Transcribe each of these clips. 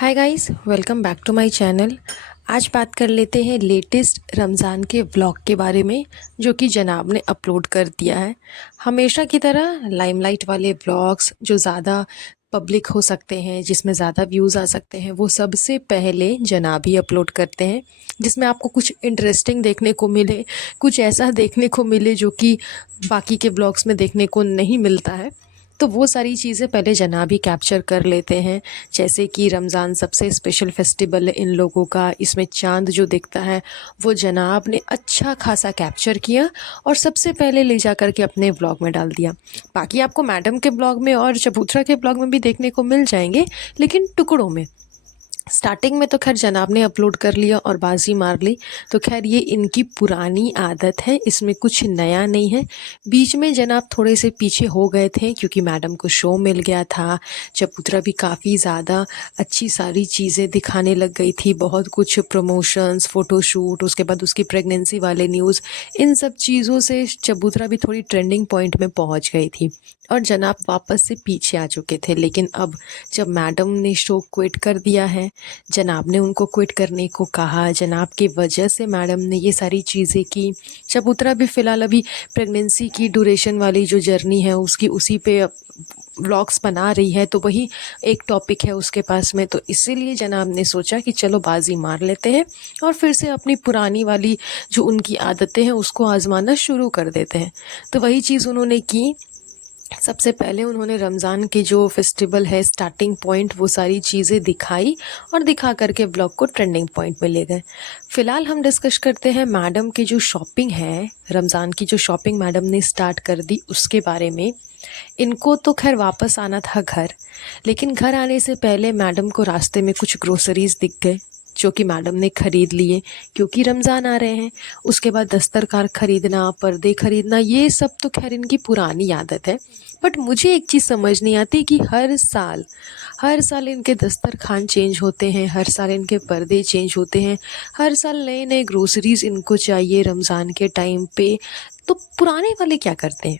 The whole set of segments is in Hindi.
Hi guys, welcome back to my channel. आज बात कर लेते हैं लेटेस्ट रमज़ान के व्लॉग के बारे में जो कि जनाब ने अपलोड कर दिया है। हमेशा की तरह लाइमलाइट वाले व्लॉग्स जो ज़्यादा पब्लिक हो सकते हैं, जिसमें ज़्यादा व्यूज़ आ सकते हैं, वो सबसे पहले जनाब ही अपलोड करते हैं, जिसमें आपको कुछ इंटरेस्टिंग देखने को मिले, कुछ ऐसा देखने को मिले जो कि बाकी के व्लॉग्स में देखने को नहीं मिलता है। तो वो सारी चीज़ें पहले जनाब ही कैप्चर कर लेते हैं। जैसे कि रमज़ान सबसे स्पेशल फेस्टिवल है इन लोगों का, इसमें चाँद जो दिखता है वो जनाब ने अच्छा खासा कैप्चर किया और सबसे पहले ले जा कर के अपने ब्लॉग में डाल दिया। बाकी आपको मैडम के ब्लॉग में और चबूतरा के ब्लॉग में भी देखने को मिल जाएंगे, लेकिन टुकड़ों में। स्टार्टिंग में तो खैर जनाब ने अपलोड कर लिया और बाजी मार ली, तो खैर ये इनकी पुरानी आदत है, इसमें कुछ नया नहीं है। बीच में जनाब थोड़े से पीछे हो गए थे क्योंकि मैडम को शो मिल गया था। चबूतरा भी काफ़ी ज़्यादा अच्छी सारी चीज़ें दिखाने लग गई थी, बहुत कुछ प्रमोशंस, फ़ोटोशूट, उसके बाद उसकी प्रेगनेंसी वाले न्यूज़, इन सब चीज़ों से चबूतरा भी थोड़ी ट्रेंडिंग पॉइंट में पहुंच गई थी और जनाब वापस से पीछे आ चुके थे। लेकिन अब जब मैडम ने शो क्विट कर दिया है, जनाब ने उनको क्विट करने को कहा, जनाब की वजह से मैडम ने ये सारी चीज़ें की। चबूतरा भी फ़िलहाल अभी प्रेगनेंसी की ड्यूरेशन वाली जो जर्नी है उसकी उसी पे व्लॉग्स बना रही है, तो वही एक टॉपिक है उसके पास में। तो इसीलिए जनाब ने सोचा कि चलो बाजी मार लेते हैं और फिर से अपनी पुरानी वाली जो उनकी आदतें हैं उसको आजमाना शुरू कर देते हैं। तो वही चीज़ उन्होंने की। सबसे पहले उन्होंने रमज़ान के जो फेस्टिवल है स्टार्टिंग पॉइंट वो सारी चीज़ें दिखाई और दिखा करके ब्लॉग को ट्रेंडिंग पॉइंट में ले गए। फ़िलहाल हम डिस्कस करते हैं मैडम की जो शॉपिंग है, रमज़ान की जो शॉपिंग मैडम ने स्टार्ट कर दी उसके बारे में। इनको तो खैर वापस आना था घर, लेकिन घर आने से पहले मैडम को रास्ते में कुछ ग्रोसरीज़ दिख गए जो कि मैडम ने ख़रीद लिए क्योंकि रमज़ान आ रहे हैं। उसके बाद दस्तरखान ख़रीदना, पर्दे ख़रीदना, ये सब तो खैर इनकी पुरानी आदत है। बट मुझे एक चीज़ समझ नहीं आती कि हर साल इनके दस्तरखान चेंज होते हैं, हर साल इनके पर्दे चेंज होते हैं, हर साल नए नए ग्रोसरीज़ इनको चाहिए रमज़ान के टाइम पे। तो पुराने वाले क्या करते हैं?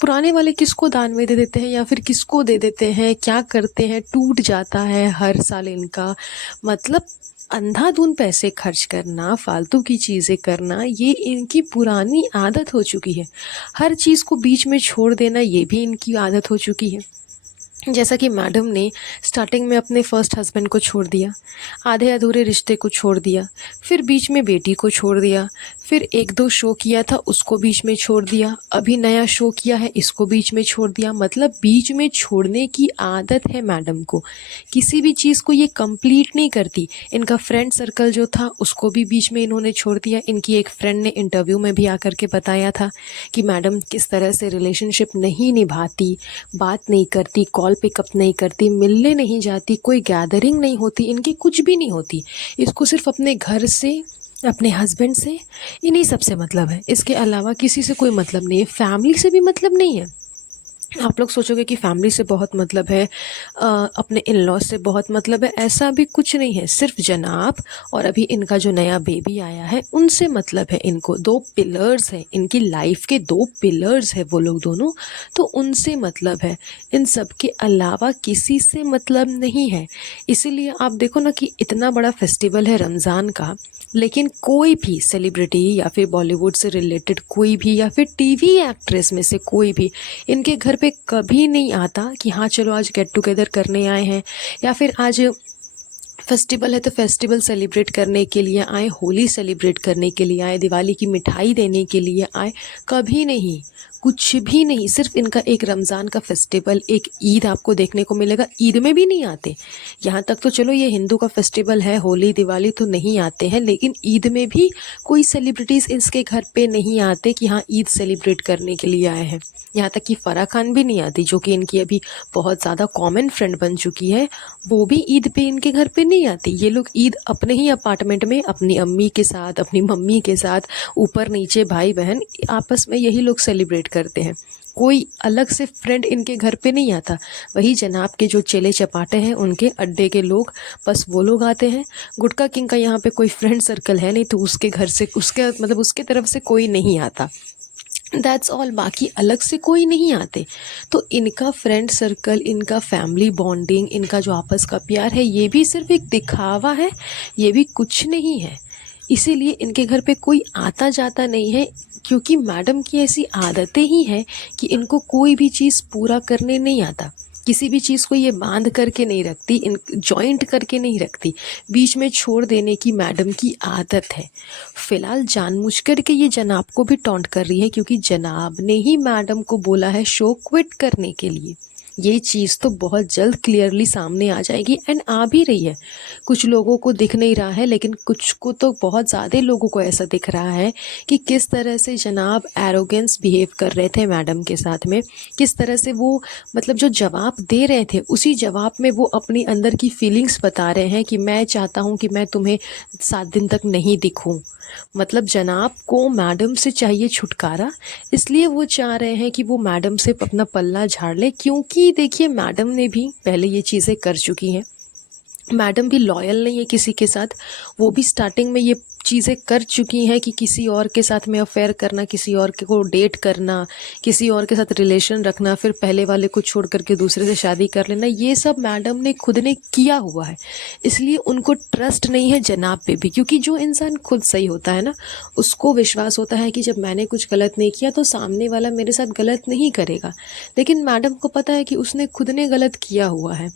पुराने वाले किसको दान में दे देते हैं या फिर किसको दे देते हैं, क्या करते हैं? टूट जाता है हर साल इनका। मतलब अंधाधुंध पैसे खर्च करना, फालतू की चीज़ें करना, ये इनकी पुरानी आदत हो चुकी है। हर चीज़ को बीच में छोड़ देना, ये भी इनकी आदत हो चुकी है। जैसा कि मैडम ने स्टार्टिंग में अपने फर्स्ट हस्बैंड को छोड़ दिया, आधे अधूरे रिश्ते को छोड़ दिया, फिर बीच में बेटी को छोड़ दिया, फिर एक दो शो किया था उसको बीच में छोड़ दिया, अभी नया शो किया है इसको बीच में छोड़ दिया। मतलब बीच में छोड़ने की आदत है मैडम को, किसी भी चीज़ को ये कंप्लीट नहीं करती। इनका फ्रेंड सर्कल जो था उसको भी बीच में इन्होंने छोड़ दिया। इनकी एक फ्रेंड ने इंटरव्यू में भी आकर के बताया था कि मैडम किस तरह से रिलेशनशिप नहीं निभाती, बात नहीं करती, कॉल पिकअप नहीं करती, मिलने नहीं जाती, कोई गैदरिंग नहीं होती, इनकी कुछ भी नहीं होती। इसको सिर्फ अपने घर से, अपने हस्बैंड से, इन्हीं सब से मतलब है। इसके अलावा किसी से कोई मतलब नहीं है, फैमिली से भी मतलब नहीं है। आप लोग सोचोगे कि फैमिली से बहुत मतलब है, अपने इन लॉज से बहुत मतलब है, ऐसा भी कुछ नहीं है। सिर्फ जनाब और अभी इनका जो नया बेबी आया है उनसे मतलब है इनको। दो पिलर्स हैं इनकी लाइफ के, दो पिलर्स है वो लोग दोनों, तो उनसे मतलब है। इन सब के अलावा किसी से मतलब नहीं है। इसीलिए आप देखो ना कि इतना बड़ा फेस्टिवल है रमज़ान का, लेकिन कोई भी सेलिब्रिटी या फिर बॉलीवुड से रिलेटेड कोई भी या फिर टीवी एक्ट्रेस में से कोई भी इनके घर पे कभी नहीं आता कि हाँ चलो आज गेट टुगेदर करने आए हैं, या फिर आज फेस्टिवल है तो फेस्टिवल सेलिब्रेट करने के लिए आए, होली सेलिब्रेट करने के लिए आए, दिवाली की मिठाई देने के लिए आए। कभी नहीं, कुछ भी नहीं। सिर्फ इनका एक रमज़ान का फेस्टिवल, एक ईद आपको देखने को मिलेगा। ईद में भी नहीं आते। यहाँ तक तो चलो ये हिंदू का फेस्टिवल है, होली दिवाली तो नहीं आते हैं, लेकिन ईद में भी कोई सेलिब्रिटीज़ इसके घर पे नहीं आते कि हाँ ईद सेलिब्रेट करने के लिए आए हैं। यहाँ तक कि फ़राह खान भी नहीं आती, जो कि इनकी अभी बहुत ज़्यादा कॉमन फ्रेंड बन चुकी है, वो भी ईद पे इनके घर पे नहीं आती। ये लोग ईद अपने ही अपार्टमेंट में अपनी अम्मी के साथ, अपनी मम्मी के साथ, ऊपर नीचे भाई बहन आपस में यही लोग सेलिब्रेट करते हैं। कोई अलग से फ्रेंड इनके घर पे नहीं आता। वही जनाब के जो चेले चपाटे हैं उनके अड्डे के लोग, बस वो लोग आते हैं। गुटका किंग का यहाँ पे कोई फ्रेंड सर्कल है नहीं, तो उसके घर से, उसके मतलब उसके तरफ से कोई नहीं आता। दैट्स ऑल, बाकी अलग से कोई नहीं आते। तो इनका फ्रेंड सर्कल, इनका फैमिली बॉन्डिंग, इनका जो आपस का प्यार है, ये भी सिर्फ एक दिखावा है, ये भी कुछ नहीं है। इसीलिए इनके घर पे कोई आता जाता नहीं है, क्योंकि मैडम की ऐसी आदतें ही हैं कि इनको कोई भी चीज़ पूरा करने नहीं आता। किसी भी चीज़ को ये बांध करके नहीं रखती, इन जॉइंट करके नहीं रखती, बीच में छोड़ देने की मैडम की आदत है। फ़िलहाल जानबूझकर के ये जनाब को भी टॉन्ट कर रही है, क्योंकि जनाब ने ही मैडम को बोला है शो क्विट करने के लिए। ये चीज़ तो बहुत जल्द क्लियरली सामने आ जाएगी, एंड आ भी रही है। कुछ लोगों को दिख नहीं रहा है, लेकिन कुछ को तो बहुत ज़्यादा लोगों को ऐसा दिख रहा है कि किस तरह से जनाब एरोगेंस बिहेव कर रहे थे मैडम के साथ में, किस तरह से वो मतलब जो जवाब दे रहे थे उसी जवाब में वो अपनी अंदर की फीलिंग्स बता रहे हैं कि मैं चाहता हूँ कि मैं तुम्हें 7 दिन तक नहीं दिखूँ। मतलब जनाब को मैडम से चाहिए छुटकारा, इसलिए वो चाह रहे हैं कि वो मैडम से अपना पल्ला झाड़ ले, क्योंकि देखिए मैडम ने भी पहले ये चीज़ें कर चुकी हैं। मैडम भी लॉयल नहीं है किसी के साथ, वो भी स्टार्टिंग में ये चीज़ें कर चुकी हैं कि किसी और के साथ में अफेयर करना, किसी और के को डेट करना, किसी और के साथ रिलेशन रखना, फिर पहले वाले को छोड़ करके दूसरे से शादी कर लेना, ये सब मैडम ने खुद ने किया हुआ है। इसलिए उनको ट्रस्ट नहीं है जनाब पे भी, क्योंकि जो इंसान खुद सही होता है ना, उसको विश्वास होता है कि जब मैंने कुछ गलत नहीं किया तो सामने वाला मेरे साथ गलत नहीं करेगा। लेकिन मैडम को पता है कि उसने खुद ने गलत किया हुआ है।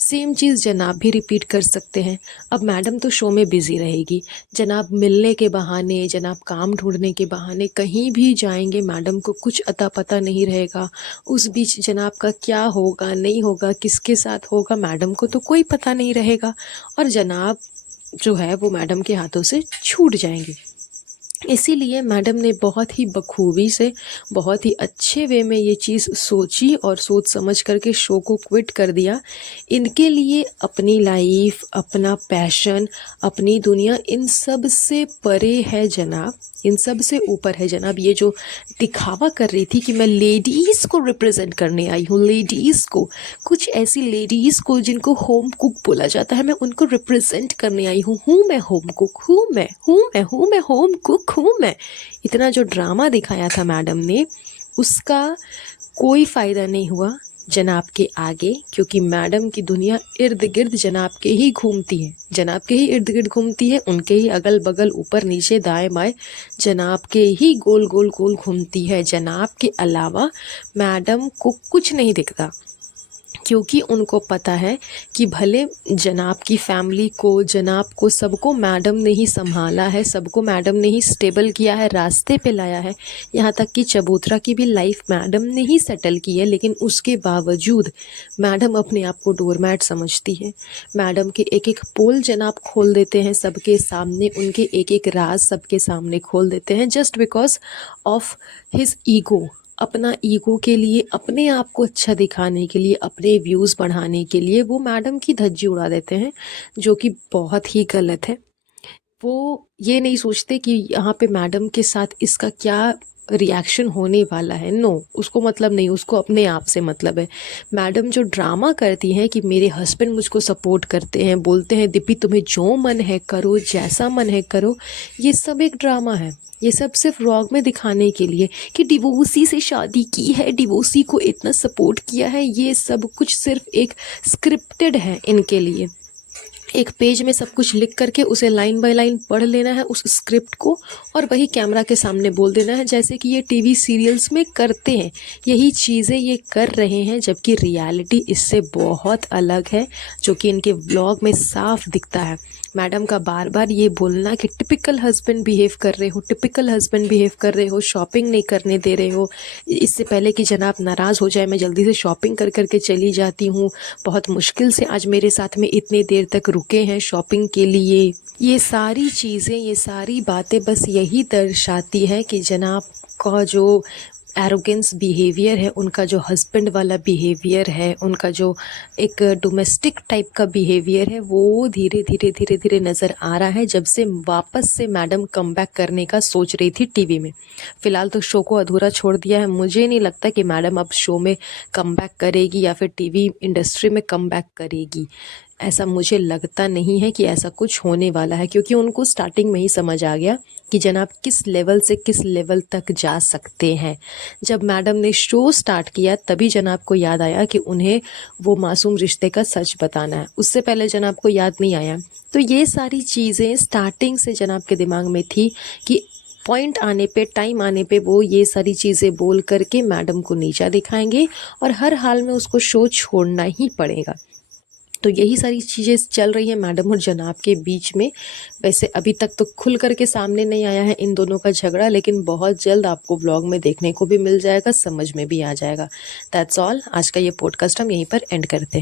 सेम चीज़ जनाब भी रिपीट कर सकते हैं। अब मैडम तो शो में बिज़ी रहेगी, जनाब मिलने के बहाने, जनाब काम ढूंढने के बहाने कहीं भी जाएंगे, मैडम को कुछ अता पता नहीं रहेगा। उस बीच जनाब का क्या होगा नहीं होगा, किसके साथ होगा, मैडम को तो कोई पता नहीं रहेगा, और जनाब जो है वो मैडम के हाथों से छूट जाएंगे। इसीलिए मैडम ने बहुत ही बखूबी से, बहुत ही अच्छे वे में ये चीज़ सोची और सोच समझ करके शो को क्विट कर दिया। इनके लिए अपनी लाइफ, अपना पैशन, अपनी दुनिया इन सब से परे है जनाब, इन सब से ऊपर है जनाब। ये जो दिखावा कर रही थी कि मैं लेडीज़ को रिप्रेजेंट करने आई हूँ, लेडीज़ को, कुछ ऐसी लेडीज़ को जिनको होम कुक बोला जाता है, मैं उनको रिप्रेजेंट करने आई हूँ मैं होम कुक, मैं होम कुक हूँ मैं। इतना जो ड्रामा दिखाया था मैडम ने, उसका कोई फ़ायदा नहीं हुआ जनाब के आगे, क्योंकि मैडम की दुनिया इर्द गिर्द जनाब के ही घूमती है, जनाब के ही इर्द गिर्द घूमती है, उनके ही अगल बगल ऊपर नीचे दाएं बाएं जनाब के ही गोल गोल गोल घूमती है। जनाब के अलावा मैडम को कुछ नहीं दिखता, क्योंकि उनको पता है कि भले जनाब की फैमिली को, जनाब को, सबको मैडम ने ही संभाला है, सबको मैडम ने ही स्टेबल किया है, रास्ते पे लाया है, यहाँ तक कि चबूतरा की भी लाइफ मैडम ने ही सेटल की है, लेकिन उसके बावजूद मैडम अपने आप को डोरमैट समझती है। मैडम के एक एक पोल जनाब खोल देते हैं सबके सामने, उनके एक एक राज सबके सामने खोल देते हैं, just because of his ego. अपना ईगो के लिए, अपने आप को अच्छा दिखाने के लिए, अपने व्यूज़ बढ़ाने के लिए वो मैडम की धज्जी उड़ा देते हैं, जो कि बहुत ही गलत है। वो ये नहीं सोचते कि यहाँ पे मैडम के साथ इसका क्या रिएक्शन होने वाला है। नो, उसको मतलब नहीं, उसको अपने आप से मतलब है। मैडम जो ड्रामा करती हैं कि मेरे हस्बैंड मुझको सपोर्ट करते हैं, बोलते हैं दीपी तुम्हें जो मन है करो, जैसा मन है करो, ये सब एक ड्रामा है। ये सब सिर्फ व्लॉग में दिखाने के लिए कि डिवोर्सी से शादी की है, डिवोर्सी को इतना सपोर्ट किया है, ये सब कुछ सिर्फ एक स्क्रिप्टेड है इनके लिए। एक पेज में सब कुछ लिख करके उसे लाइन बाय लाइन पढ़ लेना है उस स्क्रिप्ट को, और वही कैमरा के सामने बोल देना है, जैसे कि ये टीवी सीरियल्स में करते हैं। यही चीज़ें ये कर रहे हैं, जबकि रियलिटी इससे बहुत अलग है, जो कि इनके व्लॉग में साफ दिखता है। मैडम का बार बार ये बोलना कि टिपिकल हस्बैंड बिहेव कर रहे हो, टिपिकल हस्बैंड बिहेव कर रहे हो, शॉपिंग नहीं करने दे रहे हो, इससे पहले कि जनाब नाराज़ हो जाए मैं जल्दी से शॉपिंग कर करके चली जाती हूँ, बहुत मुश्किल से आज मेरे साथ में इतने देर तक रुके हैं शॉपिंग के लिए। ये सारी चीज़ें, ये सारी बातें बस यही दर्शाती है कि जनाब का जो एरोगेंस बिहेवियर है, उनका जो हस्बैंड वाला बिहेवियर है, उनका जो एक डोमेस्टिक टाइप का बिहेवियर है, वो धीरे धीरे धीरे धीरे नज़र आ रहा है जब से वापस से मैडम कम बैक करने का सोच रही थी टीवी में। फ़िलहाल तो शो को अधूरा छोड़ दिया है, मुझे नहीं लगता कि मैडम अब शो में कम बैक करेगी या फिर टीवी इंडस्ट्री में कम बैक करेगी। ऐसा मुझे लगता नहीं है कि ऐसा कुछ होने वाला है, क्योंकि उनको स्टार्टिंग में ही समझ आ गया कि जनाब किस लेवल से किस लेवल तक जा सकते हैं। जब मैडम ने शो स्टार्ट किया तभी जनाब को याद आया कि उन्हें वो मासूम रिश्ते का सच बताना है, उससे पहले जनाब को याद नहीं आया। तो ये सारी चीज़ें स्टार्टिंग से जनाब के दिमाग में थी कि पॉइंट आने पे, टाइम आने पे वो ये सारी चीज़ें बोल करके मैडम को नीचा दिखाएंगे और हर हाल में उसको शो छोड़ना ही पड़ेगा। तो यही सारी चीज़ें चल रही हैं मैडम और जनाब के बीच में। वैसे अभी तक तो खुल कर के सामने नहीं आया है इन दोनों का झगड़ा, लेकिन बहुत जल्द आपको व्लॉग में देखने को भी मिल जाएगा, समझ में भी आ जाएगा। That's all. आज का ये पॉडकास्ट हम यहीं पर एंड करते हैं।